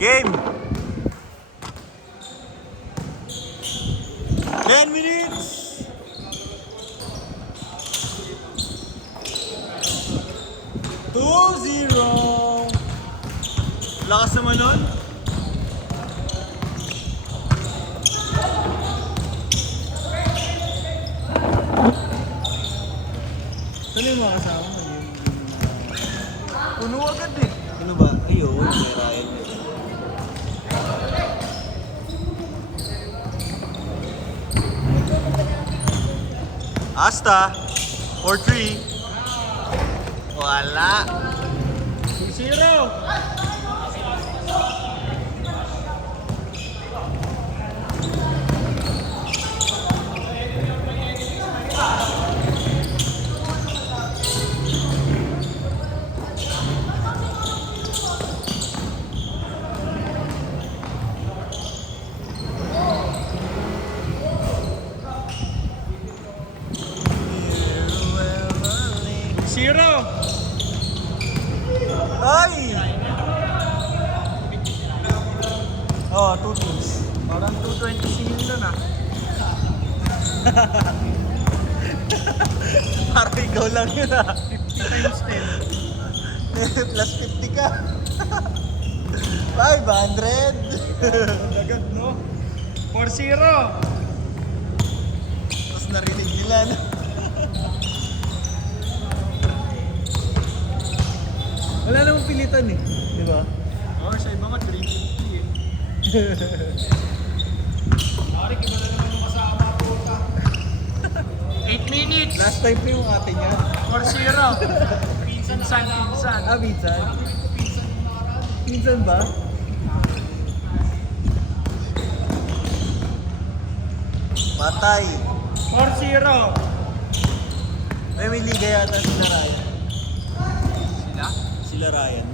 Game! 10 minutes! Two, 0! Lakas naman nun. Saan yung mga kasama mo? Puno agad eh. Sino ba? Ayun, may Ryan. Asta, 4-3. Wala. 2-0. Ay! Oh, 2 teams. Parang 220 singin doon ah. Parang ikaw lang yun ah. 50 times 10. Plus 50 ka. 500. Agad no? 4-0. Tapos narinig nila no? Wala namang pilitan eh, di ba? Oo, sa iba nga 350 eh. Arik, iba na naman yung kasama po ka. 8 minutes! Last time pa yung ate niya. 4-0. Pinsan. Ah, pinsan? Pinsan ba? Patay. 4-0. May liga yata sila Ryan. Sila Ryan.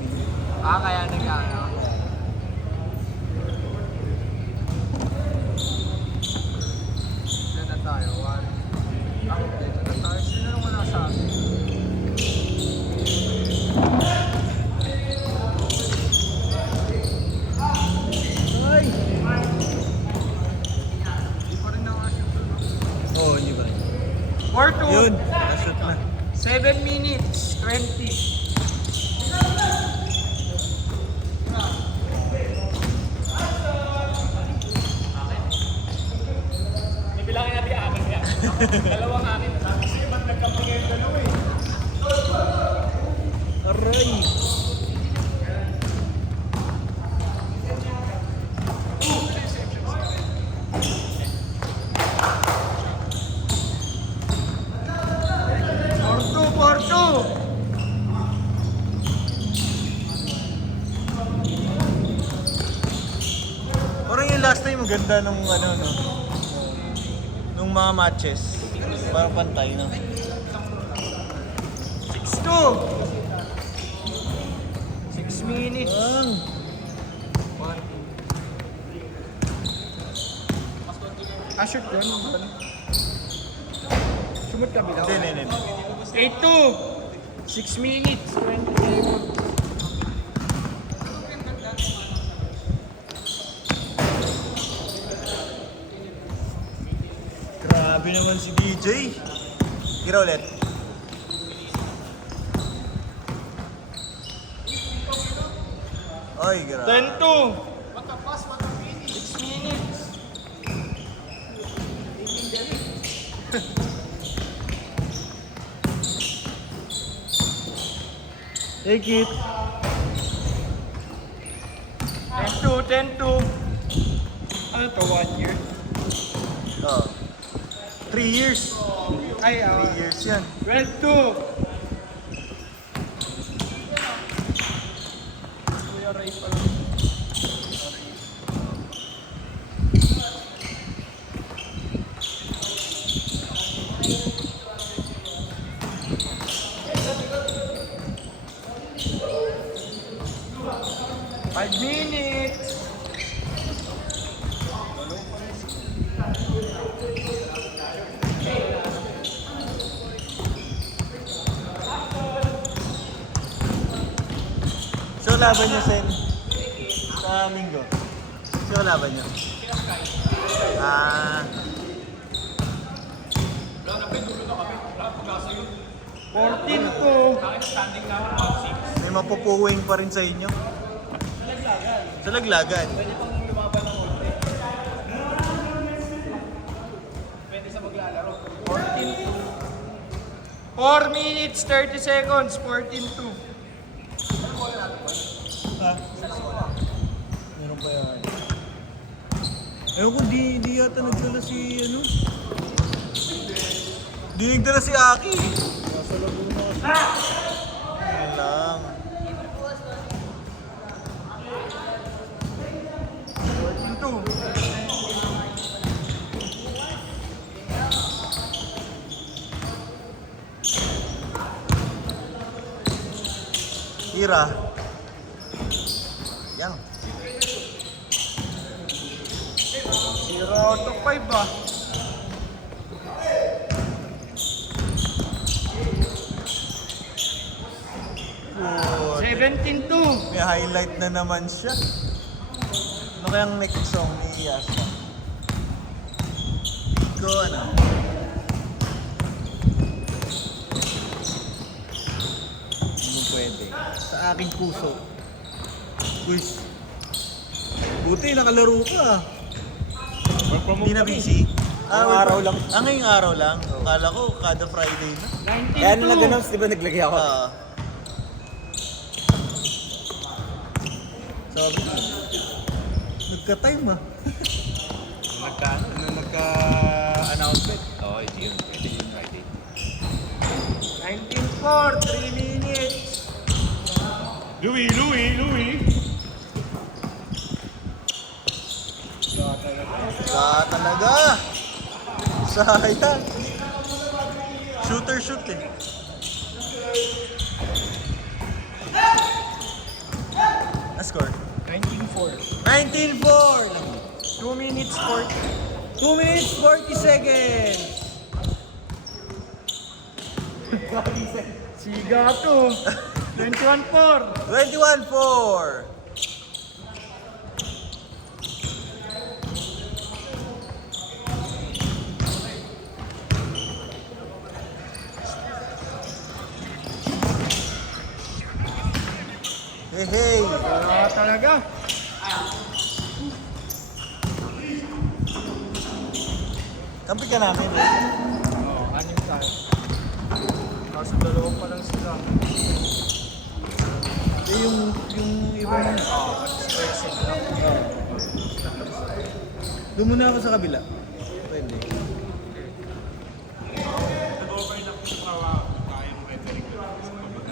Ah, kaya nag-ano? Diyan na tayo. Dito na tayo. Sino naman nasa akin? Ay! Hindi pa rin nakashoot. Oo, hindi ba? 4-2. Yun, nashoot na. 7 minutes. 20. Dalawang akin. Kasi ba't nagkamping yung dalawa eh? Aray! Porto! Parang yung last time maganda nung ano no. Nung mga matches. Parang pantay no. 6-2! 6 minutes. Shoot yun. Sumot ka bilang. Hindi. 8-2! 6 minutes. 20 seconds. Grabe naman si DJ. Tira ulit. Ay, grabe. 10-2! 6 minutes. Take it. 10-2. Ano to, 1 year? Oh. 3 years. Ay, 3 years yan. 12-2. Kuya Ray pa lang. Five minutes. So, laban niya, Sen. Sa Flamingo. Sino laban niyo? Ah. 14-2. May mapupuwing pa rin sa inyo. Sa laglagan. 4 minutes, 30 seconds, 14-2. Meron pa yan. Ewan ko, di yata nagdala si ano? Di nagdala si Aki. Nasa Laguna kasi. Yan lang. 14-2. Ira. Yan. 0 out of 5 ba? Good. 17-2. May highlight na naman siya. Ano kayang next song ni Yasa? Iko ano? Hindi pwede. Sa aking puso. Uy. Buti, nakalaro ka. Hindi na busy? Ngayong araw lang. Ngayong araw lang? Akala ko, kada Friday na. 19-2. Kaya nung nag-announce, di ba naglagay ako? Sabi ko, nagka-time ah. Nung nagka-announcement. Oo, yun. Pwede yun Friday. 19-4, 3 minutes. Louie! Talaga. Sayang. Shooter shoot eh. Na-score? 19-4. 19-4 lang. 2 minutes 40. 2 minutes 40 seconds. Siga to. 21-4. 21-4. Hey! Wala talaga. Kampi ka namin. Oo, anim tayo. Kaso dalawa pa lang sila. Yung ibang... Exit lang. Doon muna ako sa kabila. Pwede.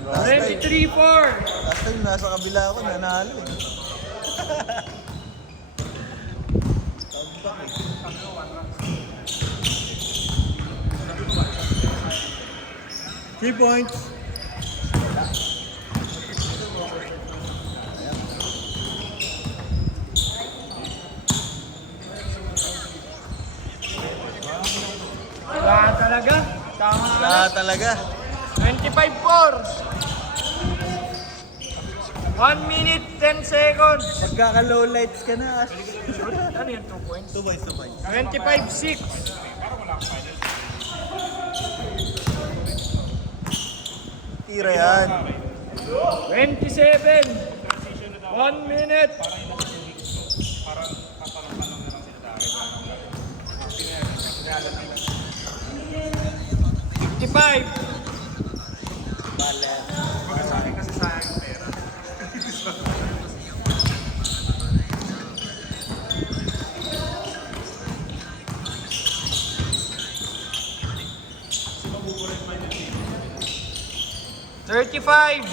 Last time, 23-4. last time nasa kabila ako, nanalo eh. Tambak eh. 3 points. Wala talaga. Tama na. Wala talaga. 25-4. 1 minute, 10 seconds. Magkaka-low lights ka na. Ano yung 2 points? 2 points, 2 points. 25-6. Tira yan. 27. 1 minute. Five. $35.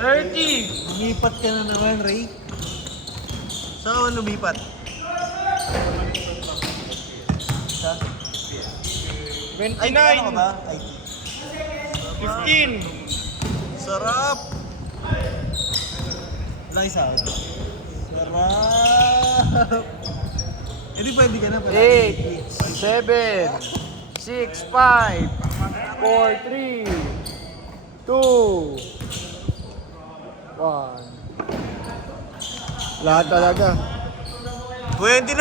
30. Lumipat ka na naman, Ray. Saan ka lumipat? Sa? 29. Ay, ano ka ba? IT. 15. Sarap! Lang isa. Sarap! Hindi pwede ka na. 8, 7, 6, 5, 4, 3, 2, 1. Lahat talaga. Pwede na.